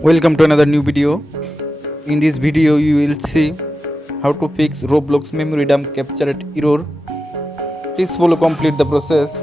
Welcome to another new video. In this video you will see how to fix Roblox Memory Dump captured error. Please follow complete the process.